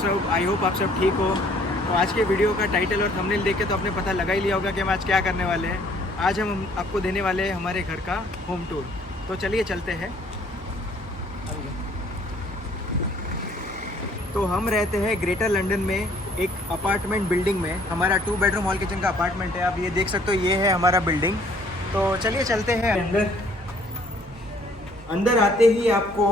सब? I hope आप सब ठीक हो। तो आज के वीडियो का टाइटल और थंबनेल देख के तो आपने पता लगा ही लिया होगा कि हम आज क्या करने वाले हैं। आज हम आपको देने वाले हैं हमारे घर का होम टूर। तो चलिए चलते हैं। तो हम रहते हैं ग्रेटर लंदन में एक अपार्टमेंट बिल्डिंग में। हमारा 2 बेडरूम हॉल किचन का अपार्टमेंट है। आप ये देख सकते हो, ये है हमारा बिल्डिंग। तो चलिए चलते हैं अंदर। अंदर आते ही आपको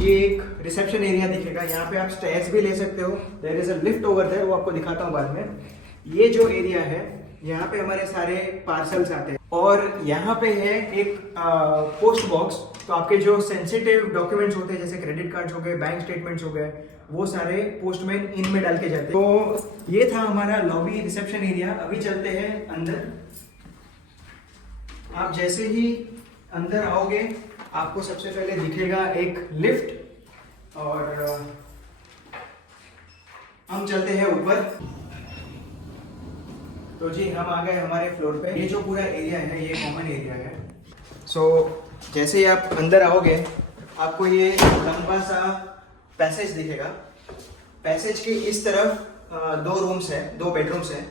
ये एक रिसेप्शन एरिया दिखेगा। यहाँ पे आप स्टेयर्स भी ले सकते हो। There is a lift over there, वो आपको दिखाता हूँ बाद में। ये जो एरिया है, यहाँ पे हमारे सारे पार्सल्स आते हैं। और यहाँ पे है एक पोस्ट बॉक्स। तो आपके जो सेंसिटिव डॉक्यूमेंट्स होते हैं, जैसे क्रेडिट कार्ड्स हो गए, बैंक स्टेटमेंट्स हो गए, वो सारे पोस्टमैन इनमें डाल के जाते हैं। तो ये था हमारा लॉबी रिसेप्शन एरिया। अभी चलते हैं अंदर। आप जैसे ही अंदर आओगे, आपको सबसे पहले दिखेगा एक लिफ्ट, और हम चलते हैं ऊपर। तो जी हम आ गए हमारे फ्लोर पे। ये जो पूरा एरिया है, ये कॉमन एरिया है। सो जैसे ही आप अंदर आओगे, आपको ये लंबा सा पैसेज दिखेगा। पैसेज के इस तरफ 2 रूम्स है, 2 बेडरूम्स है।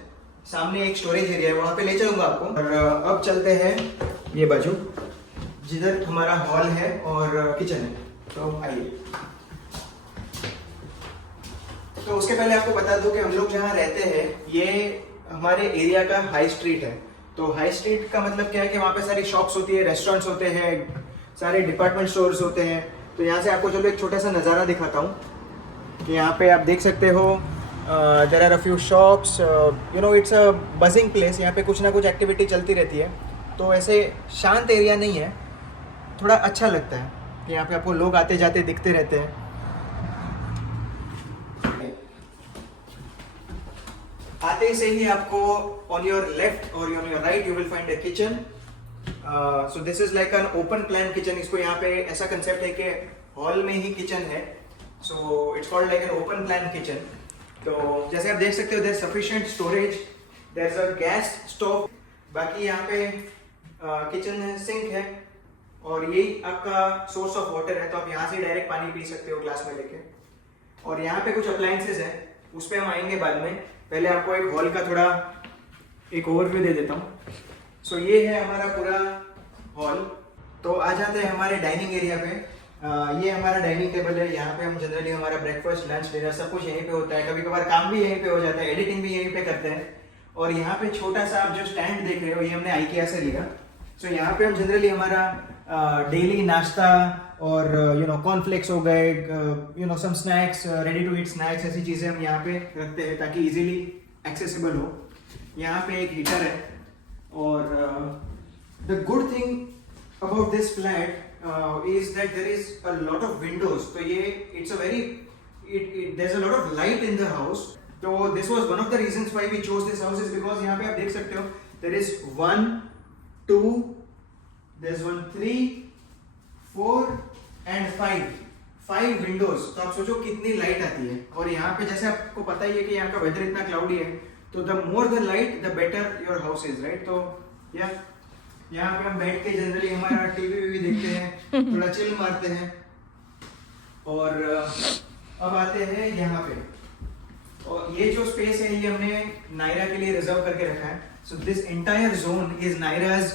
सामने एक स्टोरेज एरिया है, वहां पे ले चलूंगा आपको। और अब चलते हैं ये बाजू, जिधर हमारा हॉल है और किचन है। तो आइए। तो उसके पहले आपको बता दूं कि हम लोग जहाँ रहते हैं, ये हमारे एरिया का हाई स्ट्रीट है। तो हाई स्ट्रीट का मतलब क्या है कि वहाँ पे सारी शॉप्स होती है, रेस्टोरेंट्स होते हैं, सारे डिपार्टमेंट स्टोर्स होते हैं। तो यहाँ से आपको चलो एक छोटा सा नज़ारा दिखाता हूँ कि यहाँ पे आप देख सकते हो there are a few shops, you know it's a buzzing place. यहाँ पे कुछ ना कुछ एक्टिविटी चलती रहती है। तो ऐसे शांत एरिया नहीं है, थोड़ा अच्छा लगता है कि यहाँ पे आपको लोग आते जाते दिखते रहते हैं। आते से ही आपको ऑन योर लेफ्ट और on your right you will find a kitchen. So this is like an open plan kitchen. इसको यहाँ पे ऐसा कंसेप्ट है कि हॉल में ही किचन है। So it's called like an open plan kitchen. तो जैसे आप देख सकते हो, there is sufficient storage, there is a gas stove. बाकी यहाँ पे किचन सिंक है, और यही आपका सोर्स ऑफ वाटर है। तो आप यहाँ से डायरेक्ट पानी पी सकते हो ग्लास में लेके। और यहाँ पे कुछ अप्लायंसेस है, उस पर हम आएंगे बाद में। पहले आपको एक हॉल का थोड़ा एक ओवरव्यू दे देता हूँ। सो ये है हमारा पूरा हॉल। तो आ जाते हैं हमारे डाइनिंग एरिया पे। ये हमारा डाइनिंग टेबल है। यहाँ पे हम जनरली हमारा ब्रेकफास्ट, लंच, डिनर सब कुछ यहीं पे होता है। कभी कभार काम भी यहीं पे हो जाता है, एडिटिंग भी यहीं पे करते हैं। और यहाँ पे छोटा सा आप जो स्टैंड देख रहे हो, ये हमने IKEA से लिया। सो यहाँ पे हम जनरली हमारा डेली नाश्ता और यू नो कॉर्नफ्लेक्स हो गए, you know some snacks, ready to eat snacks, ऐसी चीज़ें हम यहाँ पे रखते हैं ताकि इजीली एक्सेसिबल हो। यहाँ पे एक हीटर है। और the good thing about this flat is that there is a lot of windows. तो ये it's a very there's a lot of light in the house. तो this was one of the reasons why we chose this house is because यहाँ पे आप देख सकते हो there is 1 2 there's 1 3 4 and 5 windows। तो आप सोचो कितनी लाइट आती है। और यहाँ पे जैसे आपको पता ही है कि यहाँ का वेदर इतना क्लाउडी है, तो the more the light the better your house is, right? तो यहाँ पे हम बैठ के जनरली हमारा टीवी देखते हैं, थोड़ा चिल मारते हैं। और अब आते हैं यहाँ पे। और ये जो स्पेस है, ये हमने नायरा के लिए रिजर्व करके रखा है। So this entire zone is नायराज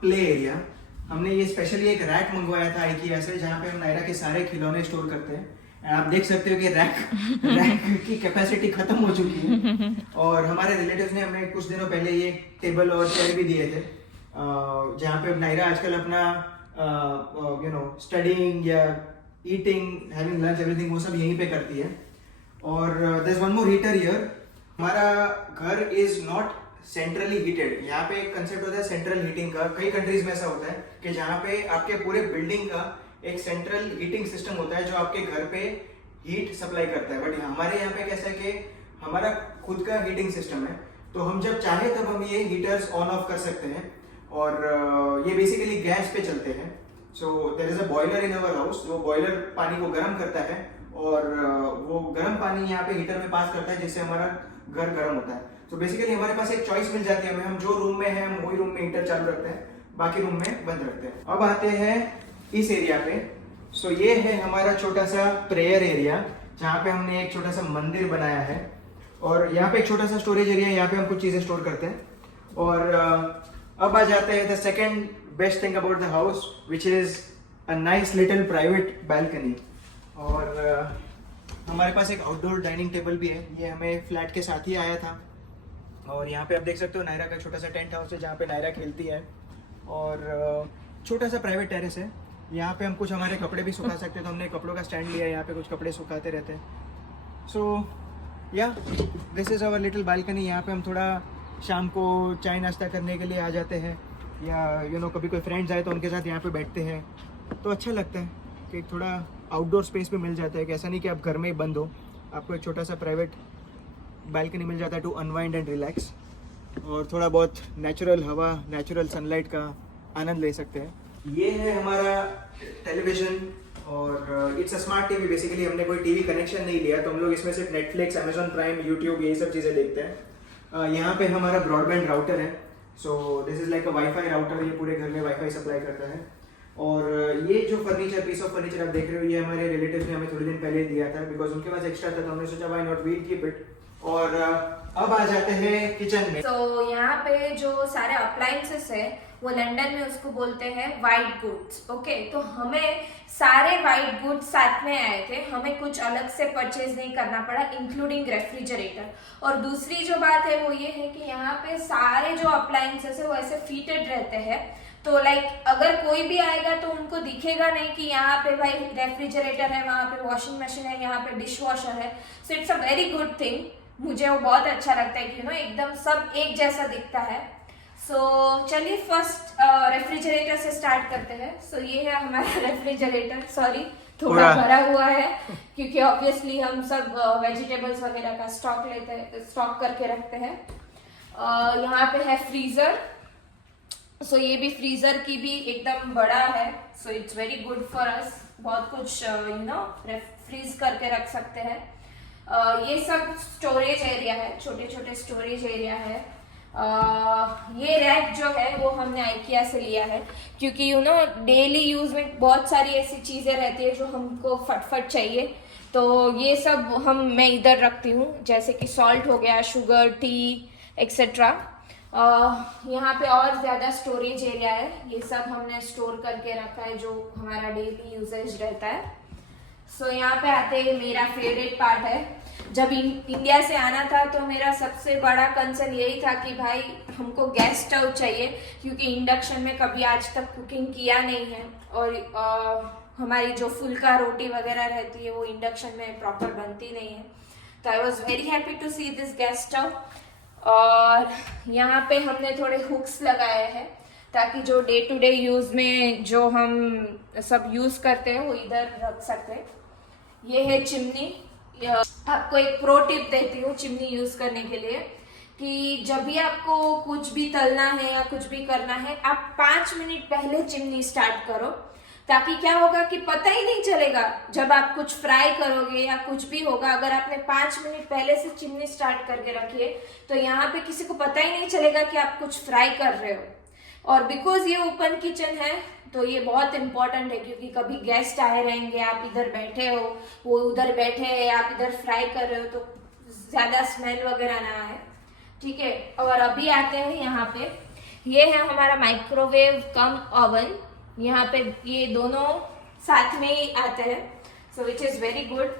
प्ले एरिया। हमने ये स्पेशली एक रैक मंगवाया था IKEA से, जहाँ पे हम नायरा के सारे खिलौने स्टोर करते हैं। आप देख सकते हो कि रैक की कैपेसिटी खत्म हो चुकी है। और हमारे रिलेटिव्स ने हमें कुछ दिनों पहले ये टेबल और चेयर भी दिए थे, जहाँ पे नायरा आजकल अपना यू नो स्टडीइंग या ईटिंग, हैविंग लंच, एवरीथिंग वो सब यहीं पे करती है। और there is one more heater here. हमारा घर इज नॉट सेंट्रली हीटेड। यहाँ पे एक कंसेप्ट होता है सेंट्रल हीटिंग का। कई कंट्रीज में ऐसा होता है कि जहाँ पे आपके पूरे बिल्डिंग का एक सेंट्रल हीटिंग सिस्टम होता है जो आपके घर पे हीट सप्लाई करता है। बट हमारे यहाँ पे कैसा है कि हमारा खुद का हीटिंग सिस्टम है। तो हम जब चाहे तब हम ये हीटर्स ऑन ऑफ कर सकते हैं। और ये बेसिकली गैस पे चलते हैं। So there is a boiler in our house. जो बॉयलर पानी को गर्म करता है, और वो गर्म पानी यहाँ पे हीटर में पास करता है, जिससे हमारा घर गर्म होता है। तो बेसिकली हमारे पास एक चॉइस मिल जाती है हमें। हम जो रूम में हैं, हम वही रूम में हीटर चालू रखते हैं, बाकी रूम में बंद रखते हैं। अब आते हैं इस एरिया पे। सो ये है हमारा छोटा सा प्रेयर एरिया। जहाँ पे हमने एक छोटा सा मंदिर बनाया है और यहाँ पे एक छोटा सा स्टोरेज एरिया है, यहाँ पे हम कुछ चीज़ें स्टोर करते हैं। और अब आ जाते हैं the second best thing about the house which is a nice little private balcony. और हमारे पास एक आउटडोर डाइनिंग टेबल भी है, ये हमें फ्लैट के साथ ही आया था। और यहाँ पे आप देख सकते हो नायरा का छोटा सा टेंट हाउस है जहाँ पे नायरा खेलती है। और छोटा सा प्राइवेट टेरेस है, यहाँ पे हम कुछ हमारे कपड़े भी सुखा सकते हैं, तो हमने कपड़ों का स्टैंड लिया है, यहाँ पे कुछ कपड़े सुखाते रहते हैं। So yeah this is our little balcony. यहाँ पे हम थोड़ा शाम को चाय नाश्ता करने के लिए आ जाते हैं, या कभी कोई फ्रेंड्स आए तो उनके साथ यहाँ पे बैठते हैं, तो अच्छा लगता है कि थोड़ा आउटडोर स्पेस भी मिल जाता है, कि ऐसा नहीं कि आप घर में ही बंद हो, आपको एक छोटा सा प्राइवेट बालकनी मिल जाता है टू अनवाइंड एंड रिलैक्स, और थोड़ा बहुत नेचुरल हवा, नेचुरल सनलाइट का आनंद ले सकते हैं। ये है हमारा टेलीविज़न और it's a smart TV. Basically हमने कोई टीवी कनेक्शन नहीं लिया, तो हम लोग इसमें सिर्फ नेटफ्लिक्स, अमेजॉन प्राइम, यूट्यूब यही सब चीज़ें देखते हैं। यहाँ पे हमारा ब्रॉडबैंड राउटर है, so this is like a wifi router, ये पूरे घर में वाईफाई सप्लाई करता है। और ये जो फर्नीचर, पीस ऑफ फर्नीचर आप देख रहे हो, ये हमारे रिलेटिव्स ने हमें थोड़े दिन पहले दिया था, बिकॉज उनके पास एक्स्ट्रा था, तो हमने सोचा why not we keep it. और अब आ जाते हैं किचन में। तो यहाँ पे जो सारे अप्लायंसेस है वो लंदन में उसको बोलते हैं वाइट गुड्स। ओके, तो हमें सारे वाइट गुड्स साथ में आए थे, हमें कुछ अलग से परचेज नहीं करना पड़ा, इंक्लूडिंग रेफ्रिजरेटर। और दूसरी जो बात है वो ये है कि यहाँ पे सारे जो अप्लायंसेस है वो ऐसे फीटेड रहते हैं, तो लाइक अगर कोई भी आएगा तो उनको दिखेगा नहीं कि यहाँ पे भाई रेफ्रिजरेटर है, वहाँ पे वॉशिंग मशीन है, यहाँ पे डिश वॉशर है। So it's a very good thing, मुझे वो बहुत अच्छा लगता है कि एकदम सब एक जैसा दिखता है। सो चलिए फर्स्ट रेफ्रिजरेटर से स्टार्ट करते हैं। सो ये है हमारा रेफ्रिजरेटर, सॉरी थोड़ा भरा हुआ है क्योंकि ऑब्वियसली हम सब वेजिटेबल्स वगैरह का स्टॉक करके रखते हैं। यहाँ पे है फ्रीजर, सो ये भी फ्रीजर की भी एकदम बड़ा है, so it's very good for us, बहुत कुछ फ्रीज करके रख सकते हैं। ये सब स्टोरेज एरिया है, छोटे छोटे स्टोरेज एरिया है। ये रैक जो है वो हमने आइकिया से लिया है, क्योंकि डेली यूज में बहुत सारी ऐसी चीजें रहती है जो हमको फटफट चाहिए, तो ये सब मैं इधर रखती हूँ, जैसे कि सॉल्ट हो गया, शुगर, टी एक्सेट्रा। यहाँ पे और ज्यादा स्टोरेज एरिया है, ये सब हमने स्टोर करके रखा है जो हमारा डेली यूजेज रहता है। सो यहाँ पे आते हैं, मेरा फेवरेट पार्ट है। जब इंडिया से आना था तो मेरा सबसे बड़ा कंसर्न यही था कि भाई हमको गैस स्टोव चाहिए, क्योंकि इंडक्शन में कभी आज तक कुकिंग किया नहीं है, और हमारी जो फुल्का रोटी वगैरह रहती है वो इंडक्शन में प्रॉपर बनती नहीं है। तो I was very happy to see this gas stove. और यहाँ पे हमने थोड़े हुक्स लगाए हैं ताकि जो डे टू डे यूज में जो हम सब यूज करते हैं वो इधर रख सकते हैं। ये है चिमनी। आपको एक प्रो टिप देती हूँ चिमनी यूज करने के लिए, कि जब भी आपको कुछ भी तलना है या कुछ भी करना है, आप 5 मिनट पहले चिमनी स्टार्ट करो, ताकि क्या होगा कि पता ही नहीं चलेगा जब आप कुछ फ्राई करोगे या कुछ भी होगा। अगर आपने 5 मिनट पहले से चिमनी स्टार्ट करके रखी है तो यहाँ पे किसी को पता ही नहीं चलेगा कि आप कुछ फ्राई कर रहे हो। और बिकॉज ये ओपन किचन है तो ये बहुत इंपॉर्टेंट है, क्योंकि कभी गेस्ट आए रहेंगे, आप इधर बैठे हो, वो उधर बैठे हैं, आप इधर फ्राई कर रहे हो, तो ज्यादा स्मेल वगैरह ना आए, ठीक है। और अभी आते हैं यहाँ पे, ये है हमारा माइक्रोवेव कम ओवन। यहाँ पे ये दोनों साथ में ही आते हैं, सो विच इज वेरी गुड।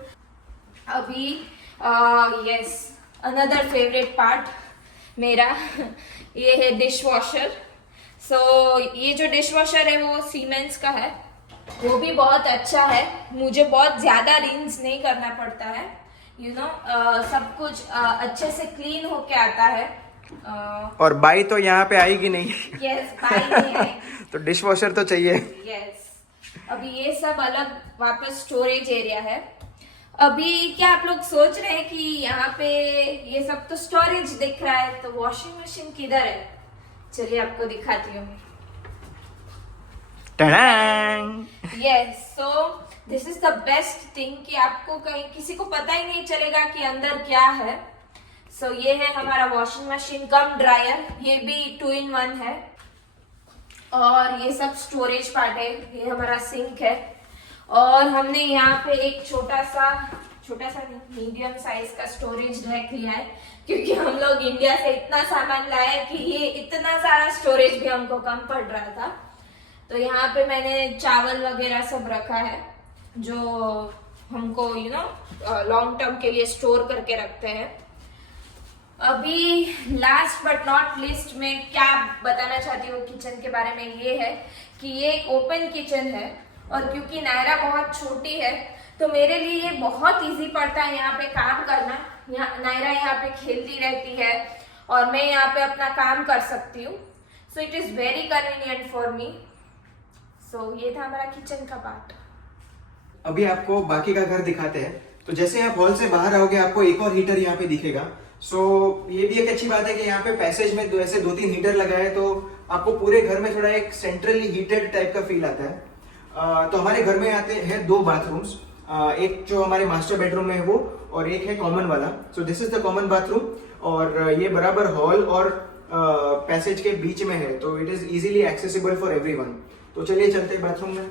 अभी यस, अनदर फेवरेट पार्ट मेरा ये है डिश वॉशर। सो ये जो डिश वॉशर है वो सीमेंस का है, वो भी बहुत अच्छा है, मुझे बहुत ज्यादा रिंस नहीं करना पड़ता है, सब कुछ अच्छे से क्लीन होके आता है। और बाई तो यहाँ पे आएगी नहीं। यस, बाई नहीं आएगी। तो डिश वॉशर तो चाहिए। यस, अभी ये सब अलग वापस स्टोरेज एरिया है। अभी क्या आप लोग सोच रहे हैं कि यहाँ पे ये सब तो स्टोरेज दिख रहा है, तो वॉशिंग मशीन किधर है? चलिए आपको दिखाती हूँ। Yes, so this is the best thing कि आपको कहीं किसी को पता ही नहीं चलेगा कि अंदर क्या है। सो ये है हमारा वॉशिंग मशीन कम ड्रायर, ये भी 2-in-1 है। और ये सब स्टोरेज पार्ट है, ये हमारा सिंक है। और हमने यहाँ पे एक छोटा सा छोटा सा मीडियम साइज का स्टोरेज रैक लिया है, क्योंकि हम लोग इंडिया से इतना सामान लाए कि ये इतना सारा स्टोरेज भी हमको कम पड़ रहा था। तो यहाँ पे मैंने चावल वगैरह सब रखा है जो हमको लॉन्ग टर्म के लिए स्टोर करके रखते हैं। अभी लास्ट बट नॉट लिस्ट में क्या बताना चाहती हूँ किचन के बारे में, ये है कि ये एक ओपन किचन है, और क्योंकि नायरा बहुत छोटी है तो मेरे लिए ये बहुत इजी पड़ता है यहाँ पे काम करना। नायरा यहाँ पे खेलती रहती है और मैं यहाँ पे अपना काम कर सकती हूँ, so it is very convenient for me. So ये था हमारा किचन का पार्ट। अभी आपको बाकी का घर दिखाते हैं। तो जैसे आप हॉल से बाहर आओगे आपको एक और हीटर यहाँ पे दिखेगा। सो ये भी एक अच्छी बात है कि यहाँ पे पैसेज में ऐसे 2-3 हीटर लगाए तो आपको पूरे घर में थोड़ा एक सेंट्रली हीटेड टाइप का फील आता है। तो हमारे घर में आते हैं 2 बाथरूम्स, एक जो हमारे मास्टर बेडरूम में है वो, और एक है कॉमन वाला। सो this is the common bathroom, और ये बराबर हॉल और पैसेज के बीच में है, तो it is easily accessible for everyone. तो चलिए चलते हैं बाथरूम में।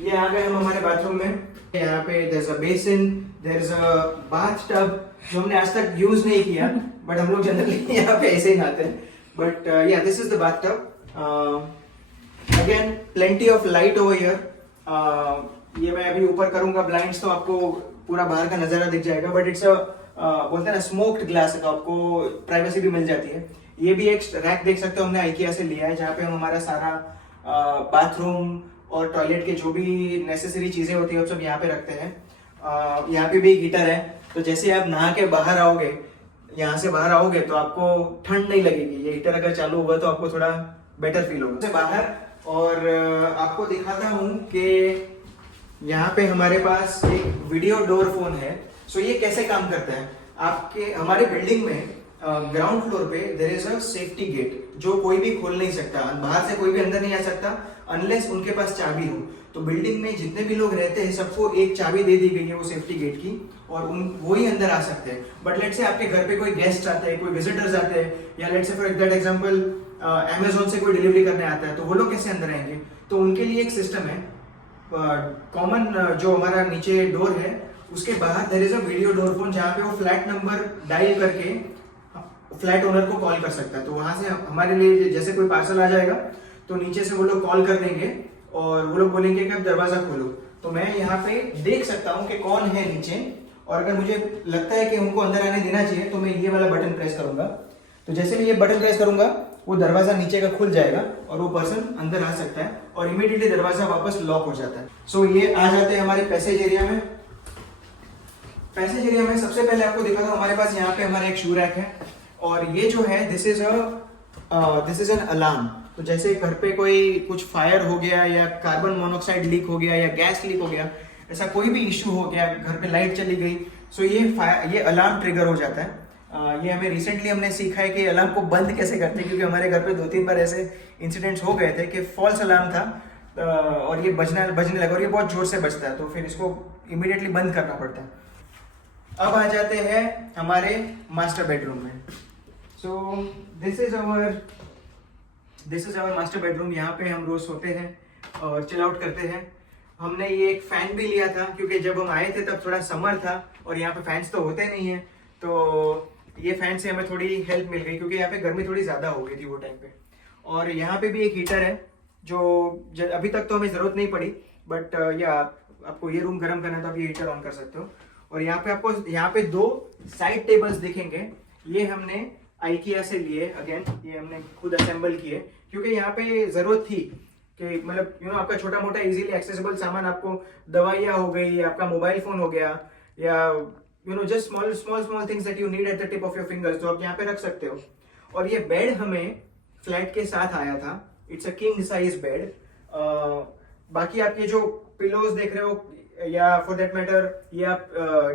ये आ गए हम हमारे बाथरूम में। यहाँ पे there is a basin, there is a bathtub जो हमने आज तक यूज नहीं किया, बट हम लोग जनरली यहाँ पे ऐसे ही नहाते हैं। बट या this is the bath tub. Again plenty of light over here. ये मैं अभी ऊपर करूंगा ब्लाइंड्स तो आपको पूरा बाहर का नजारा दिख जाएगा, बट इट्स बोलते हैं ना स्मोक्ड ग्लास है, तो आपको प्राइवेसी भी मिल जाती है। ये भी एक रैक देख सकते हो हमने IKEA से लिया है, जहाँ पे हम हमारा सारा बाथरूम और टॉयलेट के जो भी नेसेसरी चीजें होती है वो सब यहाँ पे रखते हैं। यहाँ पे भी एक हीटर है, तो जैसे आप नहा के बाहर आओगे, यहाँ से बाहर आओगे तो आपको ठंड नहीं लगेगी। ये हीटर अगर चालू होगा तो आपको थोड़ा बेटर फील होगा। बाहर और आपको दिखाता हूँ कि यहाँ पे हमारे पास एक वीडियो डोर फोन है। सो ये कैसे काम करता है, आपके हमारे बिल्डिंग में ग्राउंड फ्लोर पे there is a safety gate जो कोई भी खोल नहीं सकता, बाहर से कोई भी अंदर नहीं आ सकता अनलेस उनके पास चाबी हो। तो बिल्डिंग में जितने भी लोग रहते हैं सबको एक चाबी दे दी गई है वो सेफ्टी गेट की, और वो ही अंदर आ सकते हैं। बट लेट्स से आपके घर पे कोई गेस्ट आते हैं, कोई विजिटर्स आते हैं, या let's say for that example Amazon से कोई डिलीवरी करने आता है, तो वो लोग कैसे अंदर आएंगे? तो उनके लिए एक सिस्टम है। कॉमन जो हमारा नीचे डोर है उसके बाहर there is a video door phone, जहाँ पे वो फ्लैट नंबर डायल करके फ्लैट ओनर को कॉल कर सकता है। तो वहां से हमारे लिए जैसे कोई पार्सल आ जाएगा तो नीचे से वो लोग कॉल कर देंगे और वो लोग बोलेंगे कि अब दरवाजा खोलो। तो मैं यहाँ पे देख सकता हूँ कि कौन है नीचे, और अगर मुझे लगता है कि उनको अंदर आने देना चाहिए तो मैं ये वाला बटन प्रेस करूंगा। तो जैसे मैं ये बटन प्रेस करूंगा वो दरवाजा नीचे का खुल जाएगा और वो पर्सन अंदर आ सकता है, और इमीडिएटली दरवाजा वापस लॉक हो जाता है। सो ये आ जाते हैं हमारे पैसेज एरिया में। पैसेज एरिया में सबसे पहले आपको दिखा था हमारे पास यहाँ पे हमारा एक शू रैक है, और ये जो है दिस इज एन अलार्म। तो जैसे घर पे कोई कुछ फायर हो गया या कार्बन मोनोऑक्साइड लीक हो गया या गैस लीक हो गया, ऐसा कोई भी इश्यू हो गया, घर पे लाइट चली गई, सो ये अलार्म ट्रिगर हो जाता है। ये हमें रिसेंटली हमने सीखा है कि अलार्म को बंद कैसे करते हैं, क्योंकि हमारे घर पे 2-3 बार ऐसे इंसिडेंट्स हो गए थे कि फॉल्स अलार्म था और ये बजने लगा, और ये बहुत जोर से बजता है, तो फिर इसको इमीडिएटली बंद करना पड़ता है। अब आ जाते हैं हमारे मास्टर बेडरूम में। So this is our master bedroom. यहाँ पे हम रोज सोते हैं और चिल आउट करते हैं। हमने ये एक फैन भी लिया था क्योंकि जब हम आए थे तब थोड़ा समर था और यहाँ पे फैंस तो होते नहीं है, तो ये फैन से हमें थोड़ी हेल्प मिल गई क्योंकि यहाँ पे गर्मी थोड़ी ज्यादा हो गई थी वो टाइम पे। और यहाँ पे भी एक हीटर है जो अभी तक तो हमें जरूरत नहीं पड़ी, बट आपको ये रूम गर्म करना है तो आप ये हीटर ऑन कर सकते हो। और यहाँ पे आपको यहाँ पे 2 साइड टेबल्स दिखेंगे, ये हमने IKEA से लिए। अगेन ये हमने खुद असेंबल किए क्योंकि यहाँ पे जरूरत थी कि मतलब आपका छोटा मोटा इजीली एक्सेसिबल सामान, आपको दवाइयाँ हो गई, आपका मोबाइल फोन हो गया, या just small things that you need at the tip of your fingers, तो आप यहाँ पे रख सकते हो। और ये बेड हमें फ्लैट के साथ आया था, it's a king size bed. बाकी आप ये जो पिलोज देख रहे हो या फॉर दैट मैटर ये आप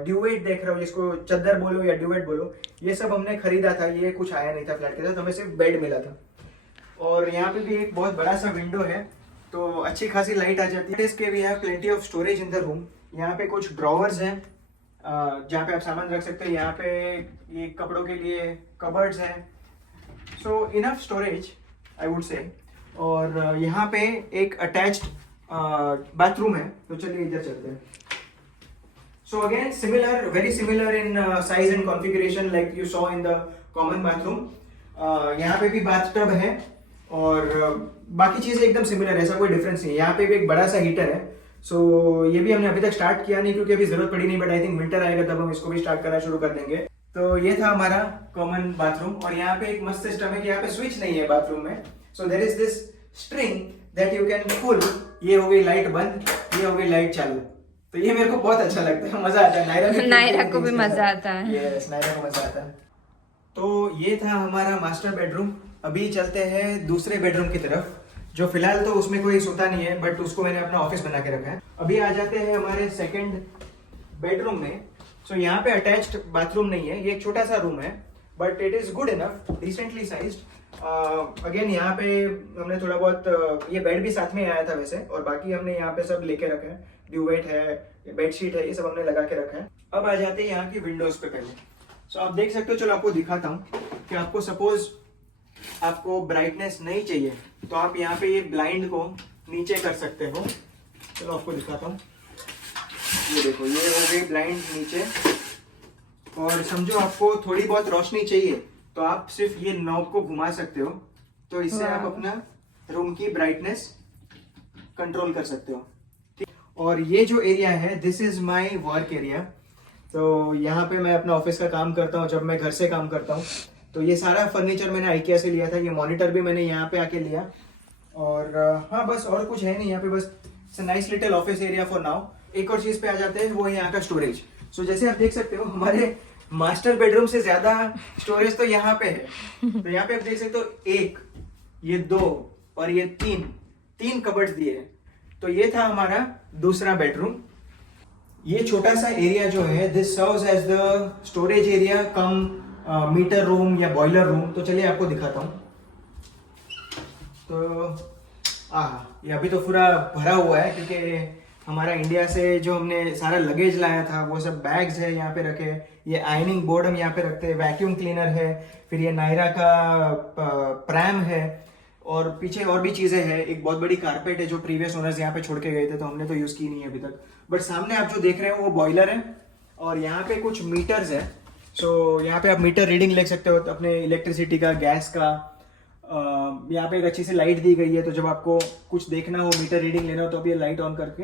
ड्यूवेट देख रहे हो, जिसको चद्दर बोलो या ड्यूवेट बोलो, ये सब हमने खरीदा था, ये कुछ आया नहीं था फ्लैट के साथ, हमें सिर्फ बेड मिला था। और यहाँ पे भी एक बहुत बड़ा सा विंडो है तो अच्छी खासी लाइट आ जाती है। इसके we have plenty of storage in the room. यहाँ पे कुछ ड्रॉवर्स हैं जहाँ पे आप सामान रख सकते हैं। यहाँ पे ये कपड़ों के लिए कबर्ड्स हैं, so enough storage I would say. और यहाँ पे एक अटैच्ड बाथरूम है, तो चलिए इधर चलते हैं। So again, similar, very similar in size and configuration like you saw in the common bathroom. यहाँ पे भी bathtub है और बाकी चीजें एकदम सिमिलर है, ऐसा कोई डिफरेंस नहीं है। यहाँ पे भी एक बड़ा सा हीटर है। सो ये भी हमने अभी तक स्टार्ट किया नहीं क्योंकि अभी जरूरत पड़ी नहीं, बट आई थिंक विंटर आएगा तब हम इसको भी स्टार्ट करना शुरू कर देंगे। तो ये था हमारा कॉमन बाथरूम और यहाँ पे एक मस्त सिस्टम है कि यहाँ पे स्विच नहीं है बाथरूम में। So there is this string that you can pull. ये हो गई लाइट बंद, ये हो गई लाइट चालू। तो ये मेरे को बहुत अच्छा लगता है, मजा आता है। नायरा को भी मजा आता है। यस, नायरा को मजा आता है। तो ये था हमारा मास्टर बेडरूम। अभी चलते हैं दूसरे बेडरूम की तरफ, जो फिलहाल तो उसमें कोई सोता नहीं है, बट उसको मैंने अपना ऑफिस बना के रखा है। अभी आ जाते हैं हमारे सेकंड बेडरूम में। सो यहाँ पे अटैच्ड बाथरूम नहीं है, ये एक छोटा सा रूम है, but it is good enough, decently sized. Again यहाँ पे हमने थोड़ा बहुत ये बेड भी साथ में आया था वैसे, और बाकी हमने यहाँ पे सब लेके रखा है। ड्यूवेट है, बेडशीट है, ये सब हमने लगा के रखा है। अब आ जाते हैं यहाँ की विंडोज पे पहले। सो आप देख सकते हो, चलो आपको दिखाता हूँ कि आपको सपोज आपको ब्राइटनेस नहीं चाहिए तो आप यहाँ पे ये ब्लाइंड को नीचे कर सकते हो। चलो आपको दिखाता हूँ, ये देखो, ये हो गई ब्लाइंड नीचे। और समझो आपको थोड़ी बहुत रोशनी चाहिए तो आप सिर्फ ये नॉब को घुमा सकते हो, तो इससे आप अपना रूम की ब्राइटनेस कंट्रोल कर सकते हो। और ये जो एरिया है, this is my work area. तो यहाँ पे मैं अपना ऑफिस का काम करता हूँ जब मैं घर से काम करता हूँ। तो ये सारा फर्नीचर मैंने आइकिया से लिया था, ये मॉनिटर भी मैंने यहाँ पे आके लिया। और हाँ, बस और कुछ है नहीं यहाँ पे, बस nice little office area for now. एक और चीज पे आ जाते हैं, वो है यहाँ का स्टोरेज। सो जैसे आप देख सकते हो, हमारे मास्टर बेडरूम से ज्यादा स्टोरेज तो यहाँ पे है। तो यहाँ पे आप देख सकते हो, एक, ये दो और ये तीन कबर्ड्स दिए हैं। तो ये था हमारा दूसरा बेडरूम। ये छोटा सा एरिया जो है, this serves as the storage area cum meter room या बॉयलर रूम। तो चलिए आपको दिखाता हूँ। तो ये अभी तो पूरा भरा हुआ है क्योंकि हमारा इंडिया से जो हमने सारा लगेज लाया था वो सब बैग्स है यहाँ पे रखे। ये आयनिंग बोर्ड हम यहाँ पे रखते हैं, वैक्यूम क्लीनर है, फिर ये नायरा का प्रैम है, और पीछे और भी चीजें हैं। एक बहुत बड़ी कारपेट है जो प्रीवियस ओनर्स यहाँ पे छोड़ के गए थे, तो हमने तो यूज की नहीं है अभी तक। बट सामने आप जो देख रहे हो वो बॉयलर है, और यहाँ पे कुछ मीटर्स है। सो यहाँ पे आप मीटर रीडिंग ले सकते हो अपने इलेक्ट्रिसिटी का, गैस का। यहाँ पे एक अच्छी सी लाइट दी गई है, तो जब आपको कुछ देखना हो, मीटर रीडिंग लेना हो, तो आप ये लाइट ऑन करके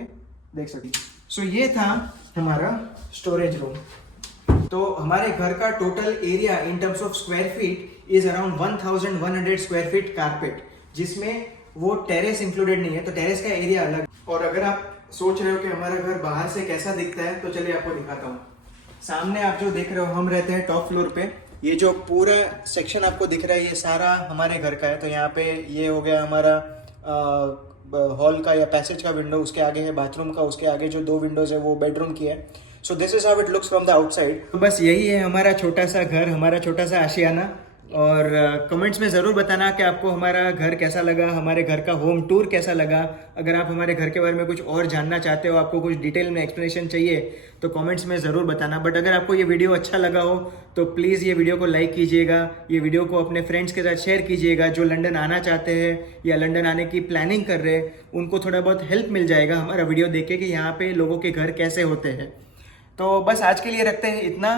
देख सकते। सो ये था हमारा स्टोरेज रूम। तो हमारे घर का total area in terms of square feet is around 1100 square feet carpet, जिसमें वो टेरेस इंक्लूडेड नहीं है, तो टेरेस का एरिया अलग। और अगर आप सोच रहे हो कि हमारा घर बाहर से कैसा दिखता है, तो चलिए आपको दिखाता हूँ। सामने आप जो देख रहे हो, हम रहते हैं टॉप फ्लोर पे। ये जो पूरा सेक्शन आपको दिख रहा है, ये सारा हमारे घर का है। तो यहाँ पे ये हो गया हमारा हॉल का या पैसेज का विंडो, उसके आगे है बाथरूम का, उसके आगे जो 2 विंडोज है वो बेडरूम की है। So this is how it looks from the outside. तो बस यही है हमारा छोटा सा घर, हमारा छोटा सा आशियाना। और कमेंट्स में ज़रूर बताना कि आपको हमारा घर कैसा लगा, हमारे घर का होम टूर कैसा लगा। अगर आप हमारे घर के बारे में कुछ और जानना चाहते हो, आपको कुछ डिटेल में एक्सप्लेनेशन चाहिए, तो कमेंट्स में ज़रूर बताना। बट अगर आपको ये वीडियो अच्छा लगा हो तो प्लीज़ ये वीडियो को लाइक कीजिएगा, ये वीडियो को अपने फ्रेंड्स के साथ शेयर कीजिएगा। जो लंदन आना चाहते हैं या लंदन आने की प्लानिंग कर रहे हैं, उनको थोड़ा बहुत हेल्प मिल जाएगा हमारा वीडियो देख के कि यहाँ पे लोगों के घर कैसे होते हैं। तो बस आज के लिए रखते हैं इतना।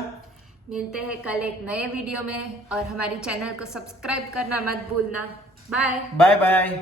मिलते हैं कल एक नए वीडियो में, और हमारी चैनल को सब्सक्राइब करना मत भूलना। Bye bye bye.